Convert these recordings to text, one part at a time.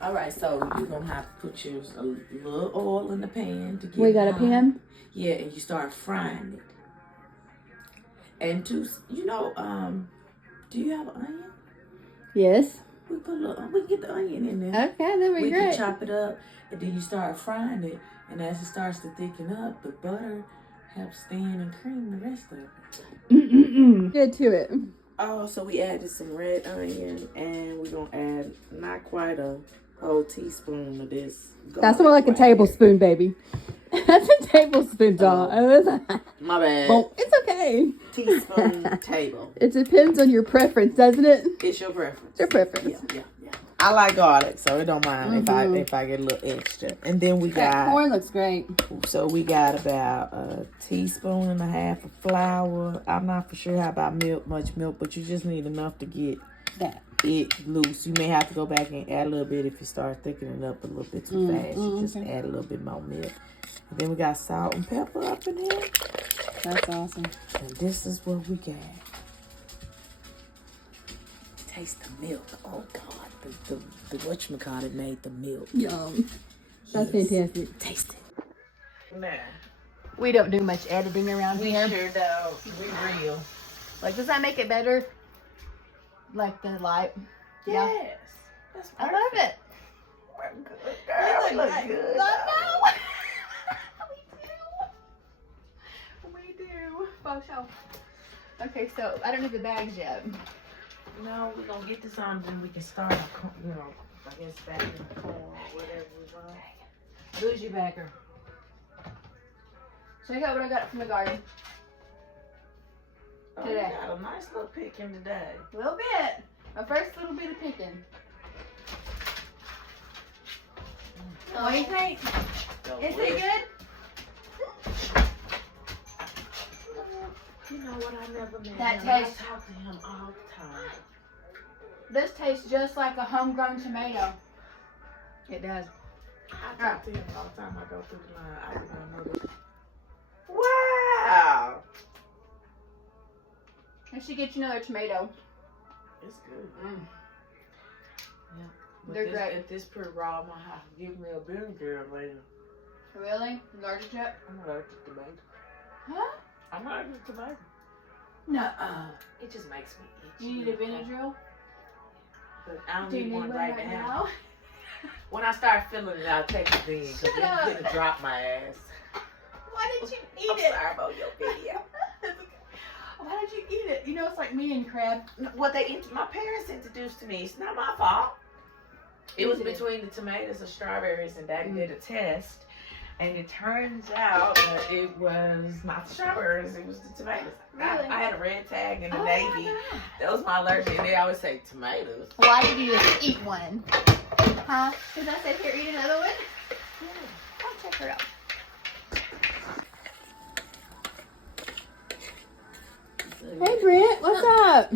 All right, so you're gonna have to put your a little oil in the pan to get. We got it a hot. pan? Yeah, and you start frying it. And do you have an onion? Yes. We get the onion in there. Okay, that'd be We great. can chop it up, and then you start frying it. And as it starts to thicken up, the butter helps thin and cream the rest of it. Good to it. Oh, so we added some red onion, and we're gonna add not quite a whole teaspoon of this. That's more like a tablespoon, baby. That's a tablespoon, Dawn. My bad. Well, it's okay. Teaspoon table. It depends on your preference, doesn't it? It's your preference. It's your preference. Yeah. I like garlic, so it don't mind if I get a little extra. And then we got that corn looks great. So we got about a teaspoon and a half of flour. I'm not for sure how about much milk, but you just need enough to get it loose. You may have to go back and add a little bit if you start thickening it up a little bit too fast. You just add a little bit more milk. And then we got salt and pepper up in here. That's awesome. And this is what we got. Taste the milk. Oh God, the whatchamacallit made the milk. Yum. That's fantastic. Taste it. Nah. We don't do much editing around here. We sure don't. We real. Like, does that make it better? Like the light? Yes. Yeah. That's I love it. We're good, girl. We look good. I know. We do. For sure. Okay, so I don't have the bags yet. No, we're gonna get this on, then we can start, I guess back in the corn or whatever we're going. Bougie backer. Check out what I got from the garden. Oh, Today. you got a nice little picking today. A little bit. My first little bit of picking. What do you think? Is it good? You know what, I never met That him. tastes- I talk to him all the time. This tastes just like a homegrown tomato. It does. I talk to him all the time. I go through the line. I did not know this. Wow! I should get you another tomato. It's good. Yeah. But They're great. If this pretty raw, I'm gonna have to give me a vinegar later. Really? Large chip? I'm gonna like the tomato. Huh? I'm gonna like the tomato. Nuh-uh. It just makes me itchy. You need a Benadryl? But I don't Do you need need one one right right now. now? When I start feeling it, I'll take the bean. Because Shut you're up. gonna drop my ass. Why did you eat I'm it? sorry about your video. Why did you eat it? You know, it's like me and crab. What my parents introduced to me. It's not my fault. It was Is it? between the tomatoes and strawberries, and Daddy did a test, and it turns out that it was not the strawberries, it was the tomatoes. Really? I had a red tag in the Oh Navy. my God. That was my allergy, and they always say tomatoes. Why did you just eat one? Huh? Because I said, here, eat another one? Yeah. I'll check her out. Hey, Brent, what's up?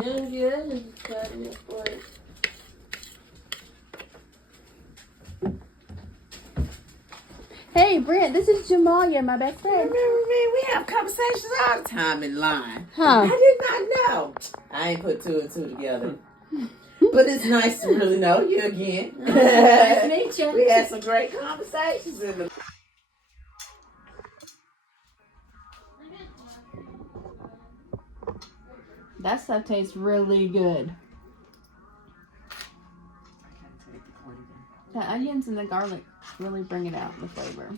Hey, Brent, this is Jamelia, my best friend. Remember me? We have conversations all the time in line. Huh. I did not know. I ain't put two and two together. But it's nice to really know you again. Nice to meet you. We had some great conversations in the. That stuff tastes really good. The onions and the garlic really bring it out, the flavor.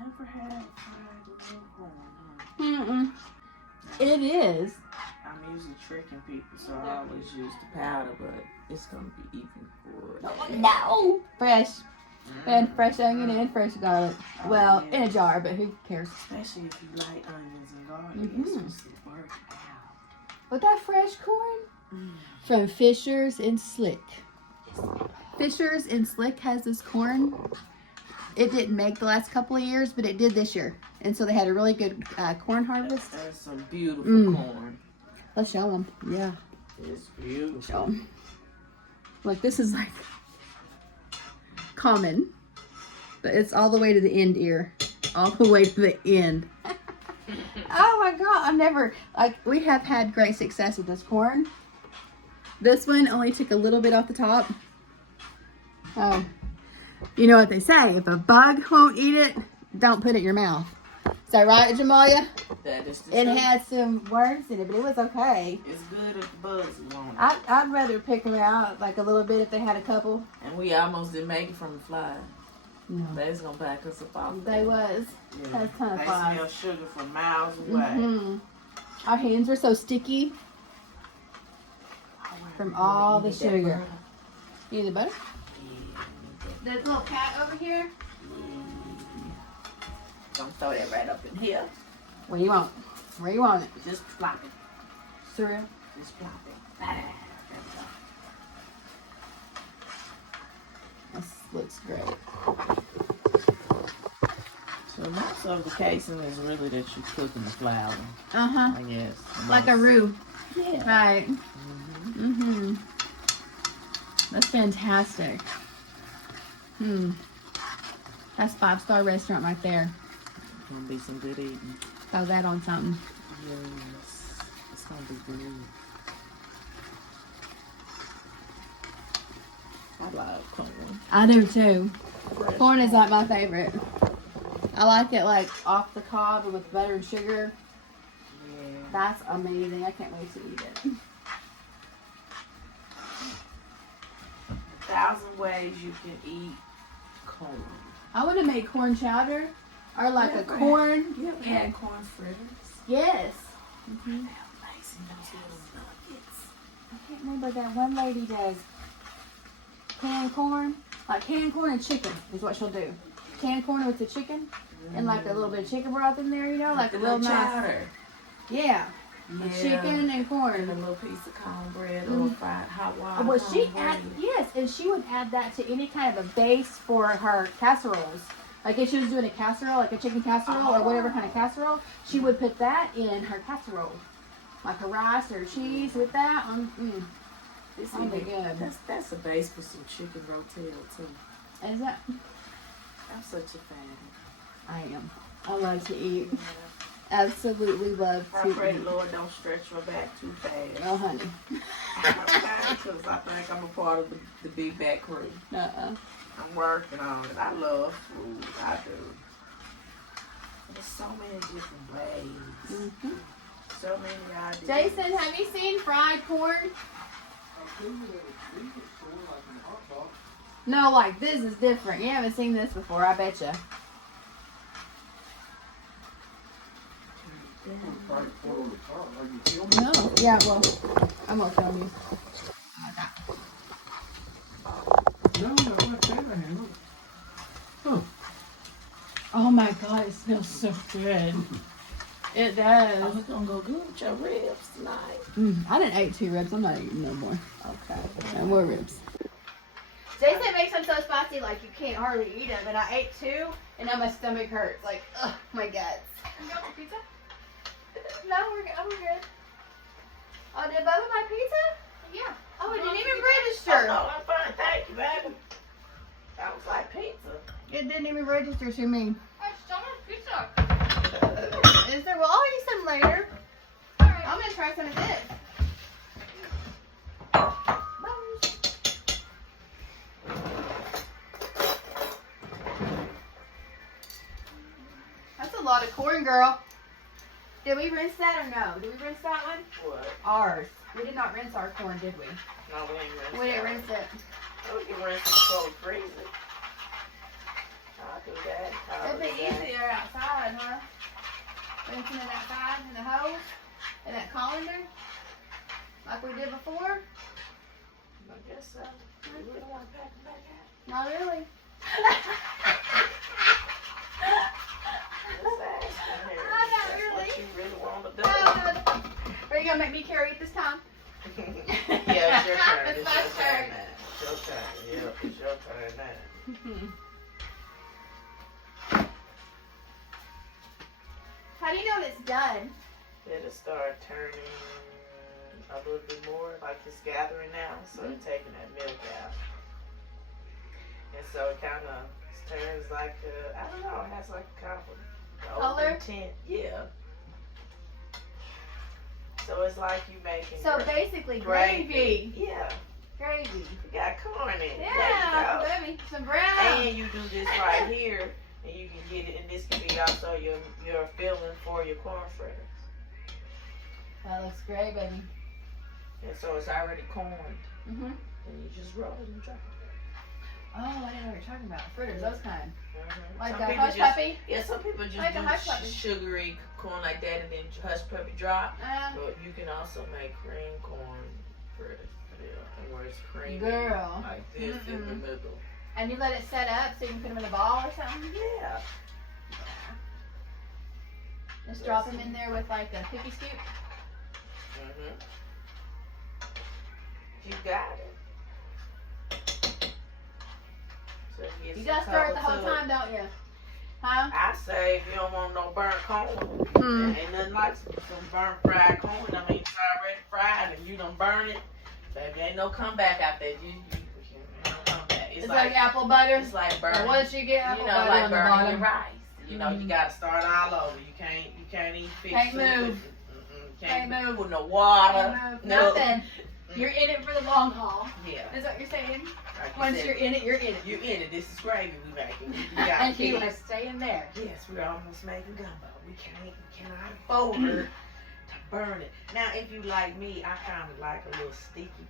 Ever had fried little corn, huh? Mm-mm. It is. I'm usually tricking people, so I always use the powder, but it's gonna be even good. No! Fresh. And fresh onion and fresh garlic. Well, in a jar, but who cares? Especially if you like onions and garlic, it's just work out. With that fresh corn from Fisher's and Slick. Fisher's and Slick has this corn. It didn't make the last couple of years, but it did this year. And so they had a really good corn harvest. That's some beautiful corn. Let's show them. Yeah. It's beautiful. Show 'em. Look, this is like common, but it's all the way to the end ear. All the way to the end. Oh my God, I've never, like, we have had great success with this corn, This one only took a little bit off the top. Oh, you know what they say, if a bug won't eat it, don't put it in your mouth. Is that right, Jamelia? That is the It truth. had some worms in it, but it was okay. It's good if the bugs won't. I'd rather pick them out like a little bit if they had a couple. And we almost didn't make it from the fly. No. They was gonna back us up off. They was. Yeah. That's kind of They fun. smell sugar from miles away. Mm-hmm. Our hands were so sticky from all the sugar. You need the butter? Yeah. There's a little cat over here. Don't throw that right up in here. What do you want? Where you want it? Just flop it. Through. Just flop it. This looks great. So most of the casing is really that you're cooking the flour. Uh-huh. I guess. Like a roux. Yeah. Right. Mm-hmm. Mm-hmm. That's fantastic. That's 5-star restaurant right there. Gonna be some good eating. Throw that on something. Yes. It's gonna be good. I like corn. I do too. Fresh Corn is like my favorite. I like it like off the cob and with butter and sugar. Yeah. That's amazing. I can't wait to eat it. 1,000 ways you can eat corn. I want to make corn chowder or like a Yeah, corn. You ever had corn fritters? Yes. They're amazing. Those little nuggets. I can't remember that one lady does canned corn. Like canned corn and chicken is what she'll do. Canned corn with the chicken and like a little bit of chicken broth in there, you know, like a little nice. chowder. Yeah. Yeah. Chicken and And corn. a little piece of cornbread or fried hot water. Well, she cornbread. add, yes, and she would add that to any kind of a base for her casseroles. Like if she was doing a casserole, like a chicken casserole or whatever kind of casserole, she would put that in her casserole, like a rice or cheese with that. This Oh, even- good. That's a base for some chicken rotel too. Is that? I'm such a fan. I am. I love to eat. Absolutely love I to pray eat. the Lord don't stretch my back too fast. Oh, honey. Because I think I'm a part of the big back crew. I'm working on it. I love food. I do. There's so many different ways. So many ideas. Jason, have you seen fried corn? No, like this is different. You haven't seen this before, I bet you. No. Yeah, well, I'm gonna film you. Oh my god, it smells so good. It does. Oh, it's gonna go good with your ribs tonight. I didn't eat 2 ribs. I'm not eating no more. Okay. No more ribs. Jason makes them so spicy like you can't hardly eat them, and I ate 2, and now my stomach hurts. Like, ugh, my guts. You want pizza? No, we're good. I'm good. Oh, did Bubba my pizza? Yeah. Oh, it didn't even register. Oh, I'm fine. Thank you, baby. That was like pizza. It didn't even register to me. I still want pizza. Is there? Well, I'll eat some later. Alright. I'm gonna try some of this. That's a lot of corn, girl. Did we rinse that or no? Did we rinse that one? What? Ours. We did not rinse our corn, did we? No, we ain't rinsed We didn't that. rinse it. Oh, we can rinse it before we freeze it. I'll do that. I'll It'd be do that. easier outside, huh? Rinsing it outside in the hose, in that colander, like we did before. I guess so. You really want to pack it back out? Not really. Just asking here. Oh, not That's really. what you really want to do. Are you gonna make me carry it this time? Yeah, it's your turn. It's It's my your turn turn. now. It's your turn. Yep, it's your turn now. How do you know it's done? It'll start turning a little bit more, like it's gathering now, so it's taking that milk out. And so it kind of turns like, I don't know, it has like kind of a Color? golden tint. Yeah. So it's like you making. So basically, gravy. Yeah. Gravy. You got corn in it. Yeah, baby. Some brown. And you do this right here, and you can get it, and this can be also your filling for your corn fritters. That looks great, baby. And so it's already corned. Mm-hmm. And you just roll it and drop it. Oh, I didn't know what you're talking about. Fritters, those kind. Mm-hmm. Like some a people hush puppy? Yeah, some people just like do sugary corn like that and then hush puppy drop. But you can also make cream corn fritters. Yeah, where it's creamy. Girl. Like this in the middle. And you let it set up so you can put them in a ball or something? Yeah. Just drop them in there with like a cookie scoop. Mm-hmm. You got it. So you gotta stir it the whole time, don't you? Huh? I say if you don't want no burnt corn, ain't nothing like some burnt fried corn. I mean, it's already fried and you done burn it. Baby, ain't no comeback out there. You don't come back. It's like apple butter. It's like burning. What did you get? Apple butter like on the burning bottom. your rice. You know, you gotta start all over. You can't eat fish. Can't move. Can't move with no water. Can't move. Nothing. You're in it for the long haul. Yeah. Is what you're saying? Like Once you're in it, you're in it. You're in it. This is gravy we making. And you want to stay in there. Yes, we're almost making gumbo. We cannot afford to burn it. Now, if you like me, I kind of like a little sticky,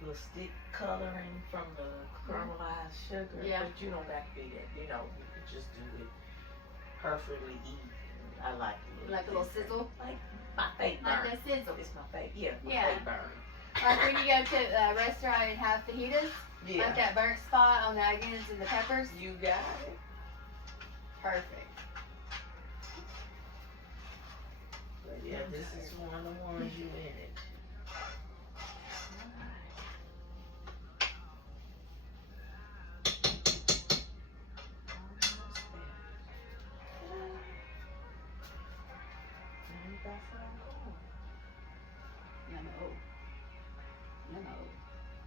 little stick coloring from the caramelized sugar. Yeah. But you don't have to do that. You know, you can just do it perfectly even. I like it. Like a little sizzle? Like my fake burn. Like a sizzle. It's my fake, my Yeah. fake burn. Like when you go to a restaurant and have fajitas, like that burnt spot on the onions and the peppers. You got it. Perfect. But yeah, this is one of the ones you in it.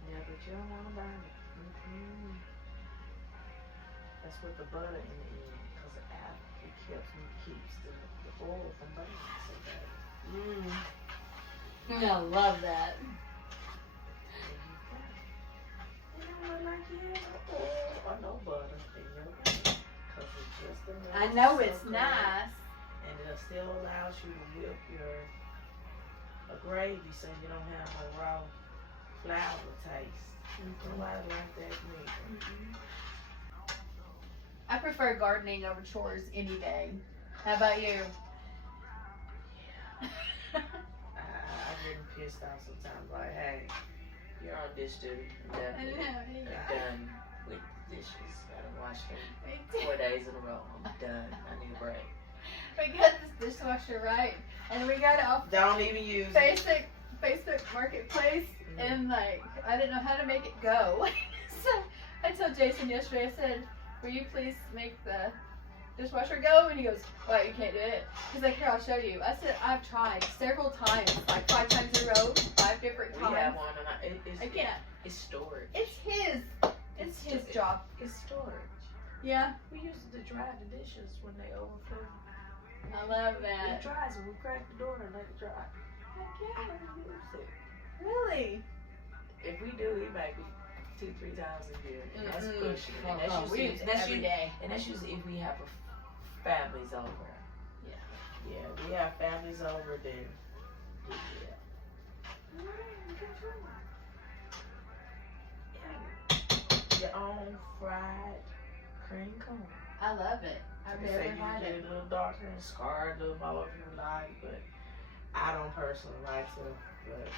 Yeah, but you don't want to burn it. That's with the butter in the end, because it keeps the oil from burning so bad. I love that. You don't look like you have no oil or no butter in your burger, because it's just enough. I know it's nice. And it still allows you to whip a gravy so you don't have a raw flour taste. Nobody like that neither. I prefer gardening over chores any day. How about you? Yeah. I'm getting pissed off sometimes. Like, hey, you're on dish duty. You're done with dishes. I done washed them 4 days in a row. I'm done. I need a break. We got this dishwasher, right? And we got it off Don't even use Facebook Marketplace, and like I didn't know how to make it go. So I told Jason yesterday, I said, will you please make the dishwasher go? And he goes, what, you can't do it? He's like, here, I'll show you. I said, I've tried several times, like 5 times in a row, 5 different times. We have one, and I can't. It's storage. It's his. It's his job. It's storage. Yeah. We used to dry the dishes when they overflow. I love that. It dries and we crack the door and let it dry. I can't. Use it. Really? If we do, it might be 2-3 times a year. And that's pushing it. And Oh, we use it every day. And that's usually if we have families over. Yeah. Yeah, we have families over then. Yeah. Your own fried cream corn. I love it. I've You never say you had get it. a little darker and scarred a little more if you like, but I don't personally like to. But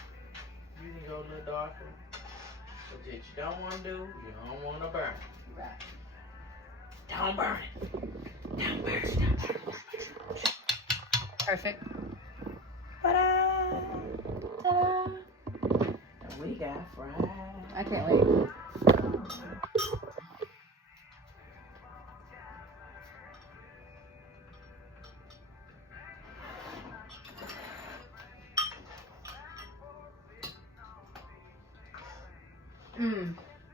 you can go a little darker. But that you don't want to do, you don't want to burn. Right. Don't burn it. Don't burn it. Don't burn it. Perfect. Ta-da! Ta-da! And we got fried. I can't wait.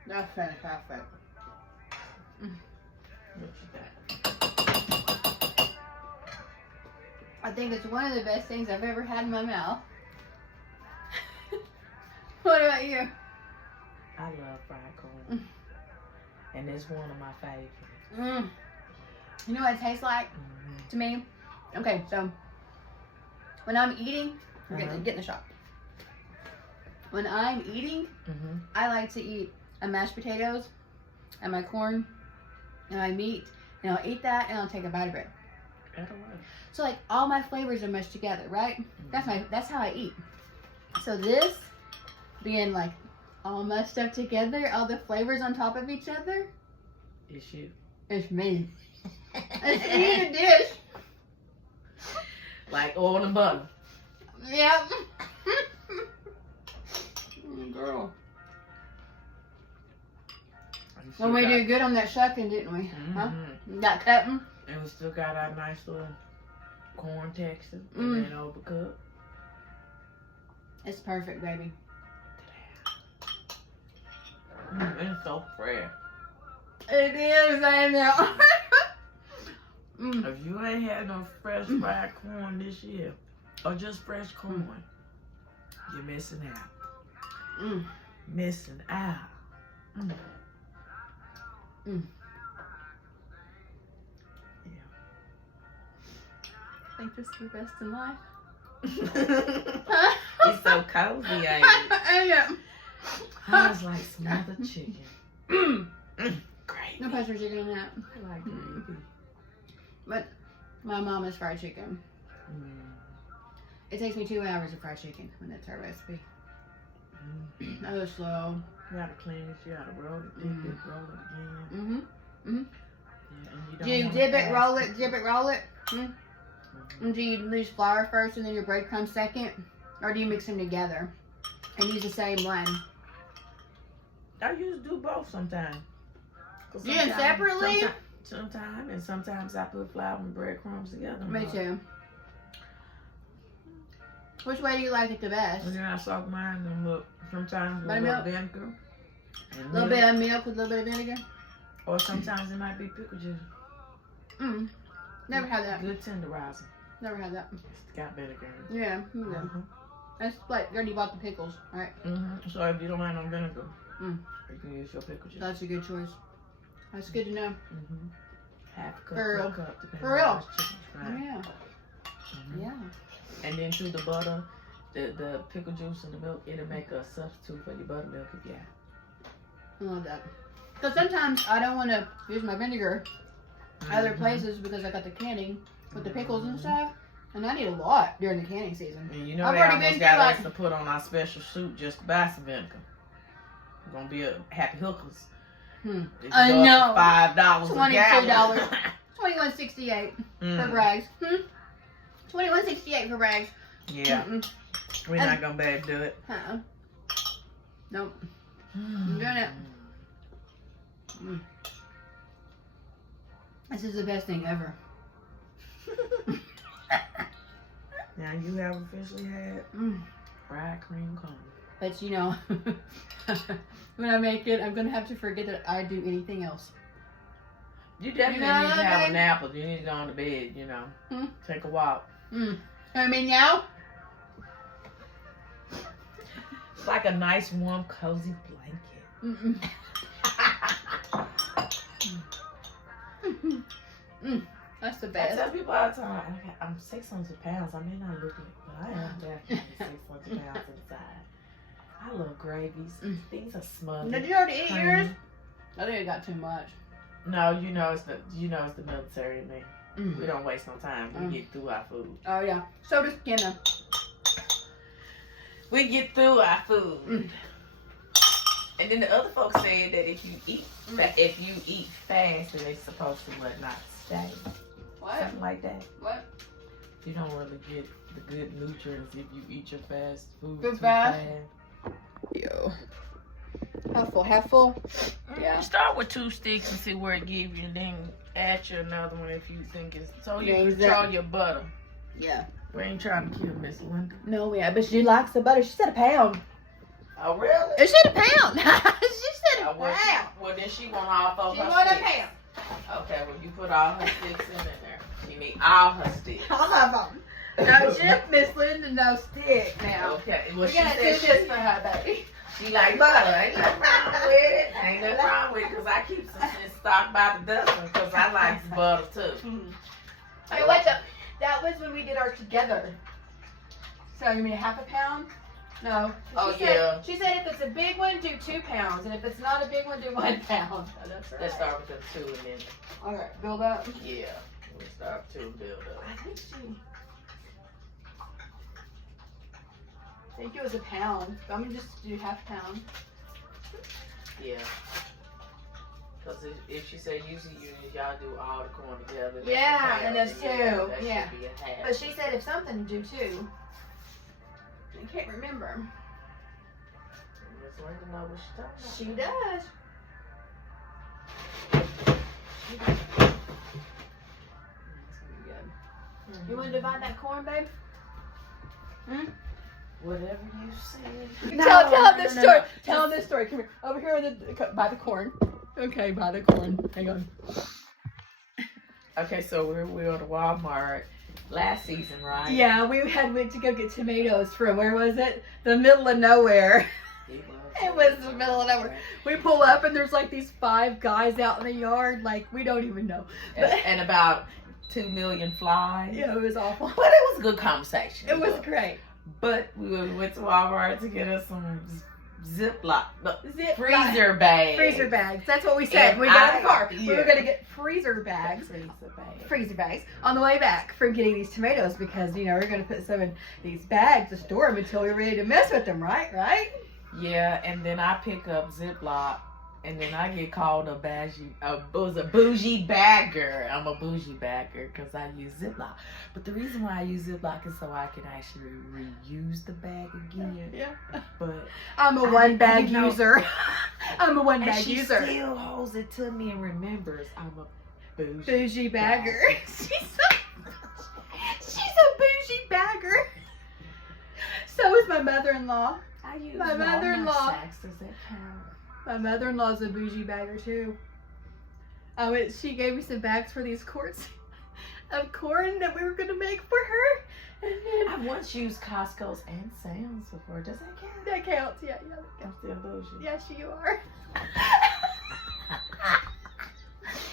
That's fantastic. What you got? I think it's one of the best things I've ever had in my mouth. about you? I love fried corn. And it's one of my favorites. You know what it tastes like to me? Okay, so when I'm eating, get in the shop. When I'm eating, I like to eat a mashed potatoes and my corn and my meat, and I'll eat that and I'll take a bite of bread. So like all my flavors are mushed together, right? That's how I eat. So this being like all mushed up together, all the flavors on top of each other. It's you. It's me. It's eating a dish. Like oil and butter. Yep. Girl. Well, we did good on that shucking, didn't we? Huh? Got cutting. And we still got our nice little corn texture. And then overcooked. It's perfect, baby. It's so fresh. It is, I know. If you ain't had no fresh fried corn this year, or just fresh corn, you're missing out. Missing out. Yeah. I think this is the best in life. It's so cozy, ain't it? Yeah. I was like smothered chicken. Gravy. No pressure chicken on that. I like gravy. But my mom is fried chicken. It takes me 2 hours of fried chicken when that's her recipe. That was slow. You gotta clean it, you gotta roll it, dip it, roll it again. Yeah, Do you dip it, roll it, dip it, roll it? And do you use flour first and then your breadcrumbs second? Or do you mix them together and use the same one? I usually do both sometimes. Yeah, separately? Sometimes, and sometimes I put flour and breadcrumbs together. Me too. Which way do you like it the best? And then I soak mine and look, sometimes with a little vinegar. A little bit of milk with a little bit of vinegar? Or sometimes it might be pickle juice. Never had that. Good tenderizer. Never had that. It's got vinegar in it. Yeah. That's like, you already bought the pickles, right? So if you don't have no vinegar, you can use your pickle juice. That's a good choice. That's good to know. Half a cup, For real. a cup, depending For real. on how much chicken you fry. Yeah. Yeah. And then to the butter, the pickle juice and the milk, it'll make a substitute for your buttermilk if you have. I love that. Because sometimes I don't want to use my vinegar other places because I got the canning with the pickles and stuff. And I need a lot during the canning season. And you know I've they already almost been got through, us to put on our special soup just to buy some vinegar. We're going to be a happy hookers. I know. $5 a gallon. $21.68 for Bragg's. $21.68 for Bragg's. Yeah. We're not going to be able to do it. Nope. I'm doing it. This is the best thing ever. Now you have officially had fried cream corn. But you know, when I make it, I'm going to have to forget that I do anything else. You definitely need to have a nap, or you need to go on to bed, you know. Take a walk. I mean, now? It's like a nice, warm, cozy blanket. That's the best. I tell people all the time, I'm 600 pounds. I may not look it, but I am definitely 600 pounds inside. I love gravies. Things are smothered. Did you already eat yours? I think I got too much. No, you know it's the military in me. We don't waste no time. We get through our food. Oh yeah. So does Kenna. We get through our food. And then the other folks said that if you eat fast, then it's supposed to not stay. What? Something like that. What? You don't really get the good nutrients if you eat your fast food Too too fast? fast. Yo. Half full? Yeah. Start with 2 sticks and see where it gives you, and then add you another one if you think it's so you control your butter. Yeah. We ain't trying to kill Miss Linda. No, yeah, but she likes the butter. She said a pound. Oh really? She said a pound. She said a pound. Well then she want all 4 She her want a sticks. pound. Okay, well you put all her sticks in there. You need all her sticks. No, Miss Linda, no stick now. Okay. Well, We're gonna do this for her, baby. She like butter. Ain't nothing wrong with it. Ain't nothing wrong with it because I keep some shit stocked by the dozen because I like butter too. Hey, what's up? That was when we did ours together. So you mean a half a pound? No. She said if it's a big one, do 2 pounds, and if it's not a big one, do 1 pound. Oh, that's right. Let's start with the 2 and then. Okay, build up. Yeah, we'll start with 2 and build up. I think it was a pound. I'm gonna just do half pound. Yeah. Because if she said usually y'all do all the corn together. Yeah, and there's 2. That Yeah. should be a half. But she said if something, do 2. I can't remember. Miss Linda know what she's talking about. She does. You want to divide that corn, babe? Whatever you say. Tell them this story. Tell them this story. Come here. Over here by the corn. Okay, by the corn. Hang on. Okay, so we were at Walmart last season, right? Yeah, we went to go get tomatoes from, where was it? The middle of nowhere. It was the middle of nowhere. We pull up and there's like these 5 guys out in the yard, like we don't even know. And about 2 million flies. Yeah, it was awful. But it was a good conversation. It was great. But we went to Walmart to get us some Ziploc freezer bags. Freezer bags. That's what we said when we got in the car. Yeah. We were going to get freezer bags. Freezer bags on the way back from getting these tomatoes because, you know, we're going to put some in these bags to store them until we're ready to mess with them, right? Right? Yeah, and then I pick up Ziploc, and then I get called a bougie bagger. I'm a bougie bagger because I use Ziploc. But the reason why I use Ziploc is so I can actually reuse the bag again. Yeah. But I'm a one bag user. I'm a one bag she user. Still holds it to me and remembers I'm a bougie bagger. She's a bougie bagger. So is my mother-in-law. I use my mother-in-law. Sacks. Does that count? My mother-in-law's a bougie bagger too. She gave me some bags for these quarts of corn that we were gonna make for her. And then I once used Costco's and Sam's before. Does that count? that counts. Yeah, yeah. I'm still bougie. Yes, you are.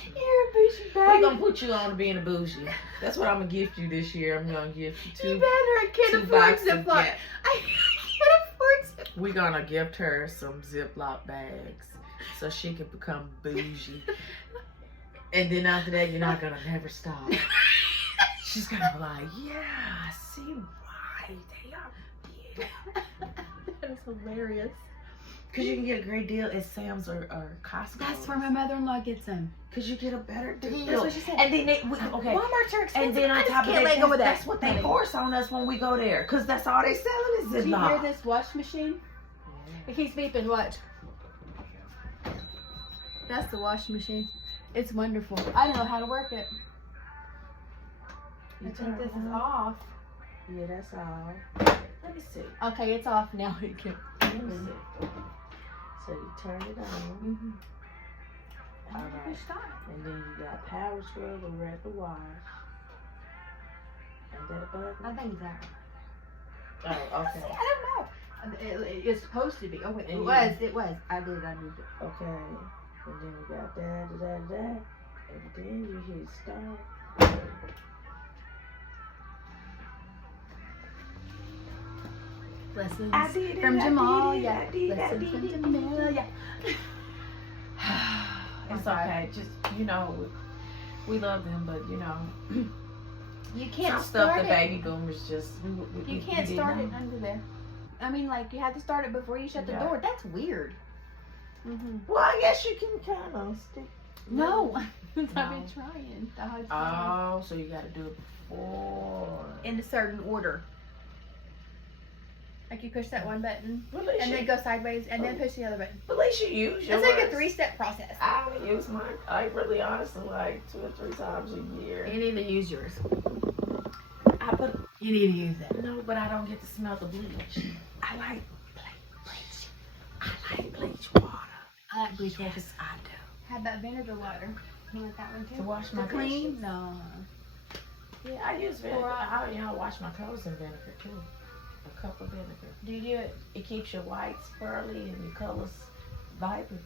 You're a bougie bagger. We're gonna put you on to being a bougie. That's what I'm gonna gift you this year. I'm gonna gift you 2. You better. I can't afford Ziploc. I can't afford Ziploc. We're gonna gift her some Ziploc bags so she can become bougie. And then after that, you're not gonna never stop. She's gonna be like, yeah, I see why they are big. That is hilarious. Because you can get a great deal at Sam's or Costco. That's where my mother-in-law gets them. Because you get a better deal. That's what she said. And then Walmart's are expensive. And then on top of that, that's what they force on us when we go there. Because that's all they selling is Ziploc. Do you hear this wash machine? It keeps beeping. Watch. That's the washing machine. It's wonderful. I don't know how to work it. I think this is off. Yeah, that's all. Let me see. Okay, it's off now. You can. Let me see. So you turn it on. All right. And then you got power scrub or regular wash. Ain't that a button? I think that. Oh, okay. See, I don't know. It's supposed to be. Oh, wait, it was. I did it. Okay. And then we got that. And then you hit start. Lessons from Jamelia. Lessons from Jamelia. It's okay. Just, you know, we love them, but, you know. You can't start start the baby boomers just. You can't start it under there. I mean, like, you have to start it before you shut the door. That's weird. Well, I guess you can kind of stick. No. I've been trying. Oh, so you got to do it before. In a certain order. Like you push that one button, and then go sideways, and then push the other button. At least you use yours. It's like a 3-step process. I only use mine, really honestly, like 2 or 3 times a year. You need to use yours. You need to use that. No, but I don't get to smell the bleach. I like bleach. I like bleach water. I like bleach water. Yes, I do. How about vinegar water? You want that one too? To wash my clean? dishes? No. Yeah, I use vinegar. I wash my clothes in vinegar too. A cup of vinegar. Do you do it? It keeps your whites pearly and your colors vibrant.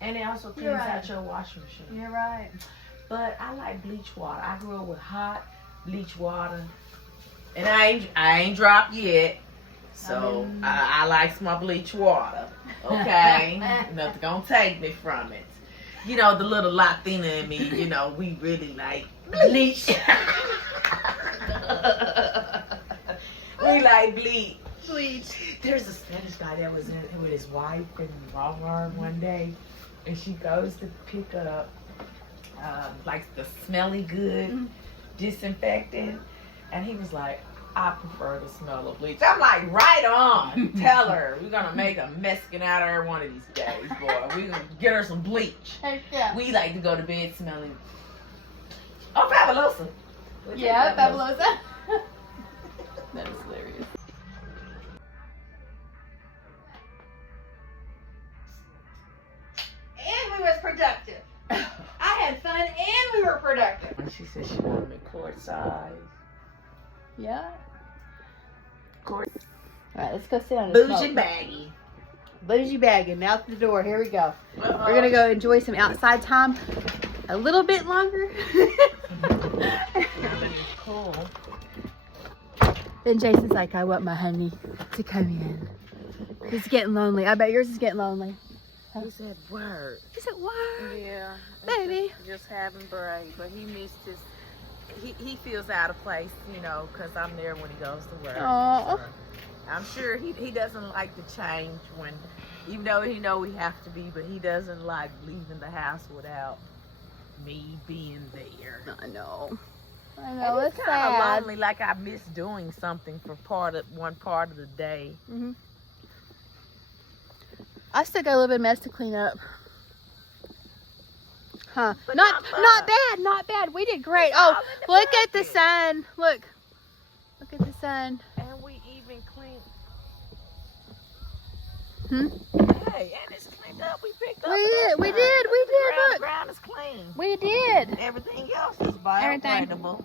And it also cleans out your washing machine. You're right. But I like bleach water. I grew up with hot bleach water. And I ain't dropped yet. So I like my bleach water. Okay? Nothing gonna take me from it. You know, the little Latina in me, you know, we really like bleach. We like bleach. There's a Spanish guy that was in with his wife in Walmart one day, and she goes to pick up like the smelly good disinfectant, and he was like, I prefer the smell of bleach. I'm like, right on. Tell her we're gonna make a Mexican out of her one of these days, boy. We're gonna get her some bleach. Yeah. We like to go to bed smelling. Oh, fabulosa. Yeah, fabulosa. That is hilarious. And we was productive. I had fun and we were productive. And she said she wanted me court size. Yeah. Court. Alright, let's go sit on the Bougie baggy. Bougie bagging out the door. Here we go. We're gonna go enjoy some outside time a little bit longer. Cool. Then Jason's like, I want my honey to come in. He's getting lonely. I bet yours is getting lonely. He said word. He said, what? Yeah. Baby. Just having break, but he missed his. He feels out of place, you know, because I'm there when he goes to work. Aw. So I'm sure he doesn't like to change when, even though he know we have to be, but he doesn't like leaving the house without me being there. I know. I know. And It's it's kind of sad. lonely, like I miss doing something for one part of the day. Mhm. I still got a little bit of mess to clean up. Huh. But Not not bad, not bad. We did great. Oh, look at the sun. Look. Look at the sun. And we even cleaned. Hey, and it's cleaned up. We picked up. We did. The Look. ground is clean. We did. Everything else is biodegradable.